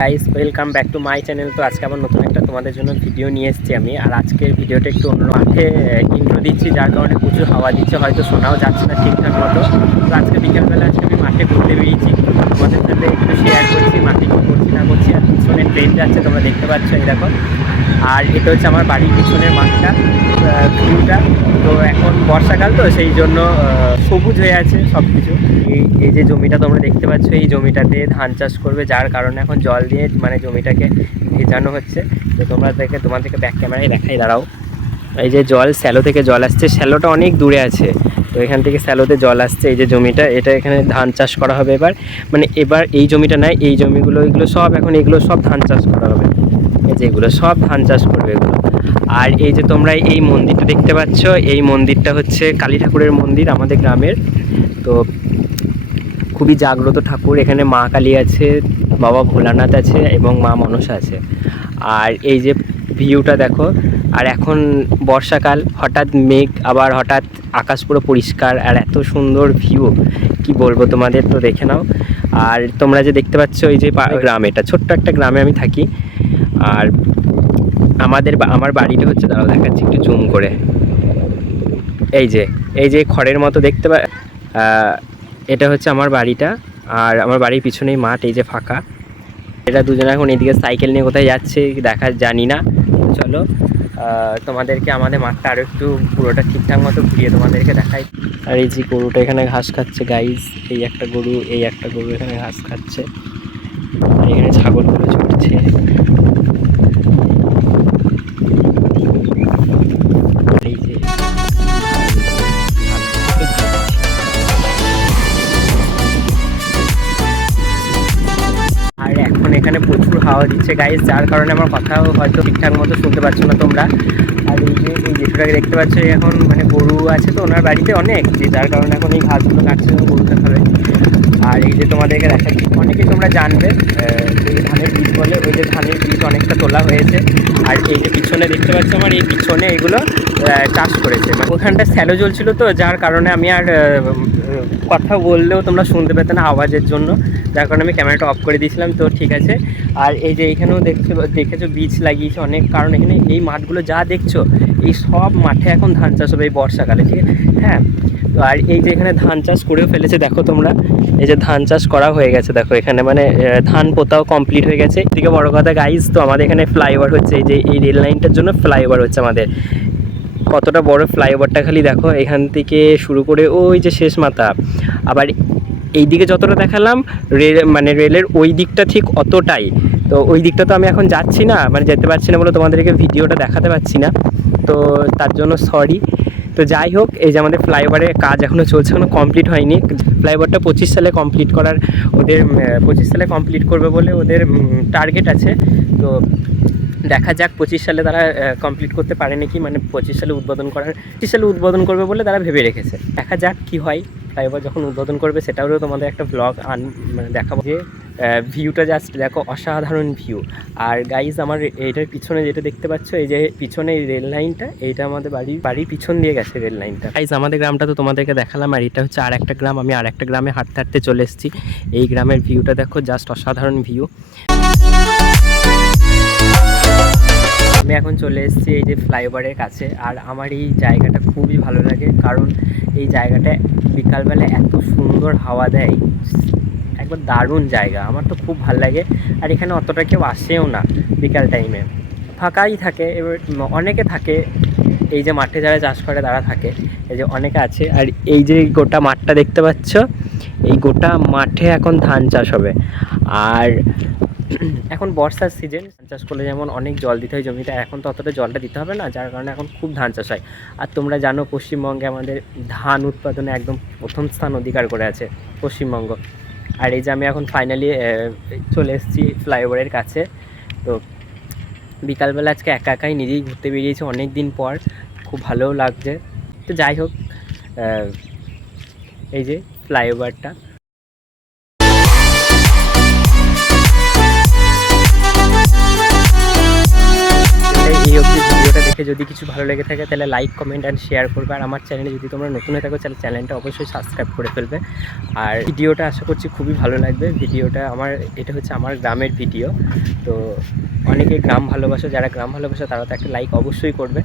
Guys welcome back to my channel. তো আজকে আবার নতুন একটা তোমাদের জন্য ভিডিও নিয়ে এসেছি আমি। আর আজকের ভিডিওটা একটু অন্য মাঠে ইন্ট্রো দিচ্ছি, যার কারণে প্রচুর হাওয়া দিচ্ছে, হয়তো শোনাও যাচ্ছে না ঠিকঠাক মতো। তো আজকে বিকেলবেলা আমি মাঠে ঘুরতে বেরিয়েছি, তোমাদের সাথে একটু শেয়ার করছি মাঠে কী করছি না করছি। আর পিছনে ট্রেন যাচ্ছে, তোমরা দেখতে পাচ্ছ এই দেখো। আর এটা হচ্ছে আমার বাড়ির পিছনের মাঠটা, ভিউটা। তো এখন বর্ষাকাল, তো সেই জন্য সবুজ হয়ে আছে সব কিছু। এই যে জমিটা তোমরা দেখতে পাচ্ছ, এই জমিটাতে ধান চাষ করবে, যার কারণে এখন জল দিয়ে মানে জমিটাকে ভেজানো হচ্ছে। তো তোমাদেরকে ব্যাক ক্যামেরায় দেখাই, দাঁড়াও। এই যে জল স্যালো থেকে জল আসছে, স্যালোটা অনেক দূরে আছে, তো এখান থেকে স্যালোতে জল আসছে। এই যে জমিটা, এটা এখানে ধান চাষ করা হবে এবার। মানে এবার এই জমিটা নয়, এই জমিগুলো এগুলো সব এখন এগুলো সব ধান চাষ করা হবে। এই যে এগুলো সব ধান চাষ করবে এগুলো। আর এই যে তোমরা এই মন্দিরটা দেখতে পাচ্ছ, এই মন্দিরটা হচ্ছে কালী ঠাকুরের মন্দির আমাদের গ্রামের। তো খুবই জাগ্রত ঠাকুর, এখানে মা কালী আছে, বাবা ভোলানাথ আছে এবং মা মনসা আছে। আর এই যে ভিউটা দেখো। আর এখন বর্ষাকাল, হঠাৎ মেঘ, আবার হঠাৎ আকাশ পুরো পরিষ্কার, আর এত সুন্দর ভিউ কি বলবো তোমাদের, তো দেখে নাও। আর তোমরা যে দেখতে পাচ্ছ এই যে গ্রাম, এটা ছোট্ট একটা গ্রামে আমি থাকি। আর আমার বাড়িটা হচ্ছে, দাঁড়াও দেখাচ্ছি একটু জুম করে। এই যে খড়ের মতো দেখতে এটা হচ্ছে আমার বাড়িটা। আর আমার বাড়ির পিছনেই মাঠ, এই যে ফাঁকা। এটা দুজনে এখন এদিকে সাইকেল নিয়ে কোথায় যাচ্ছে দেখা জানি না। চলো তোমাদেরকে আমাদের মাঠটা আরও একটু পুরোটা ঠিকঠাক মতো ঘুরিয়ে তোমাদেরকে দেখাই। আর এই যে গরুটা এখানে ঘাস খাচ্ছে গাইজ, এই একটা গরু এখানে ঘাস খাচ্ছে। এখানে ছাগলগুলো ছুটছে। এই যে আর এখন এখানে প্রচুর হাওয়া দিচ্ছে গাইজ, যার কারণে আমার কথাও হয়তো ঠিকঠাক মতো শুনতে পাচ্ছ না তোমরা। আর এই জেঠুটাকে দেখতে পাচ্ছ, এখন মানে গরু আছে তো ওনার বাড়িতে অনেক, যে যার কারণে এখন এই ঘাসগুলো কাটছে, গরুটা খাবে। আর এই যে তোমাদেরকে দেখাচ্ছি, অনেকে তোমরা জানবে যে ধানের বীজ বলে, ওই যে ধানের বীজ অনেকটা তোলা হয়েছে। আর এই যে পিছনে দেখতে পাচ্ছ আমার, এই পিছনে এগুলো চাষ করেছে। মানে ওখানটা স্যালো জ্বলছিল, তো যার কারণে আমি আর কথা বললেও তোমরা শুনতে পেতে না আওয়াজের জন্য, যার কারণে আমি ক্যামেরাটা অফ করে দিয়েছিলাম। তো ঠিক আছে। আর এই যে এখানেও দেখেছো বীজ লাগিয়েছে অনেক, কারণ এখানে এই মাঠগুলো যা দেখছো, এই সব মাঠে এখন ধান চাষ হবে এই বর্ষাকালে, ঠিক আছে? হ্যাঁ। তো আর এই যে এখানে ধান চাষ করেও ফেলেছে, দেখো তোমরা, এই যে ধান চাষ করা হয়ে গেছে, দেখো এখানে মানে ধান পোতাও কমপ্লিট হয়ে গেছে। এদিকে বড় কথা গাইজ, তো আমাদের এখানে ফ্লাইওভার হচ্ছে, এই যে এই রেল লাইনটার জন্য ফ্লাইওভার হচ্ছে আমাদের। কতটা বড় ফ্লাইওভারটা খালি দেখো, এখান থেকে শুরু করে ওই যে শেষ মাথা। আবার এই দিকে যতটা দেখালাম মানে রেলের ওই দিকটা ঠিক অতটাই। তো ওই দিকটা তো আমি এখন যাচ্ছি না, মানে যেতে পারছি না বলে তোমাদেরকে ভিডিওটা দেখাতে পারছি না, তো তার জন্য সরি। তো যাই হোক, এই যে আমাদের ফ্লাইওভারের কাজ এখনও চলছে, এখনও কমপ্লিট হয়নি। ফ্লাইওভারটা 25 সালে কমপ্লিট করার ওদের 25 সালে কমপ্লিট করবে বলে ওদের টার্গেট আছে। তো দেখা যাক 25 সালে তারা কমপ্লিট করতে পারে নাকি, মানে 25 সালে উদ্বোধন করবে বলে তারা ভেবে রেখেছে। দেখা যাক কি হয়। ফ্লাইওভার যখন উদ্বোধন করবে সেটাও তোমাদের একটা ব্লগ মানে দেখাবো। যে ভিউটা জাস্ট দেখো, অসাধারণ ভিউ। আর গাইজ আমার এইটার পিছনে যেটা দেখতে পাচ্ছ, এই যে পিছনে এই রেল লাইনটা, এইটা আমাদের বাড়ির পিছন দিয়ে গেছে রেল লাইনটা। গাইজ আমাদের গ্রামটা তো তোমাদেরকে দেখালাম, আর এটা হচ্ছে আর একটা গ্রাম। আমি আর একটা গ্রামে হাঁটতে হাঁটতে চলে এসেছি। এই গ্রামের ভিউটা দেখো, জাস্ট অসাধারণ ভিউ। আমি এখন চলে এসেছি এই যে ফ্লাইওভারের কাছে। আর আমার এই জায়গাটা খুবই ভালো লাগে, কারণ এই জায়গাটা বিকালবেলা এত সুন্দর হাওয়া দেয়, একবার দারুণ জায়গা, আমার তো খুব ভালো লাগে। আর এখানে অতটা কেউ আসেও না, বিকাল টাইমে ফাঁকাই থাকে। এবার অনেকে থাকে, এই যে মাঠে যারা চাষ করে তারা থাকে, এই যে অনেকে আছে। আর এই যে গোটা মাঠটা দেখতে পাচ্ছ, এই গোটা মাঠে এখন ধান চাষ হবে। আর এখন বর্ষার সিজন, ধান চাষ করলে যেমন অনেক জল দিতে হয় জমিতে, এখন তো অতটা জলটা দিতে হবে না, যার কারণে এখন খুব ধান চাষ হয়। আর তোমরা জানো পশ্চিমবঙ্গে আমাদের ধান উৎপাদনে একদম প্রথম স্থান অধিকার করে আছে পশ্চিমবঙ্গ। আর এই যে আমি এখন ফাইনালি চলে এসেছি ফ্লাইওভারের কাছে। তো বিকালবেলা আজকে একা একাই নিজেই ঘুরতে বেরিয়েছি অনেক দিন পর, খুব ভালোও লাগছে। তো যাই হোক, এই যে ফ্লাইওভারটা। এই অবধি ভিডিওটা দেখে দেখে যদি কিছু ভালো লেগে থাকে তাহলে লাইক কমেন্ট অ্যান্ড শেয়ার করবে। আর আমার চ্যানেলে যদি তোমরা নতুন হয়ে থাকো তাহলে চ্যানেলটা অবশ্যই সাবস্ক্রাইব করে ফেলবে। আর ভিডিওটা আশা করছি খুবই ভালো লাগবে। ভিডিওটা এটা হচ্ছে আমার গ্রামের ভিডিও, তো অনেকে গ্রাম ভালোবাসো, যারা গ্রাম ভালোবাসো তারা তো একটা লাইক অবশ্যই করবে।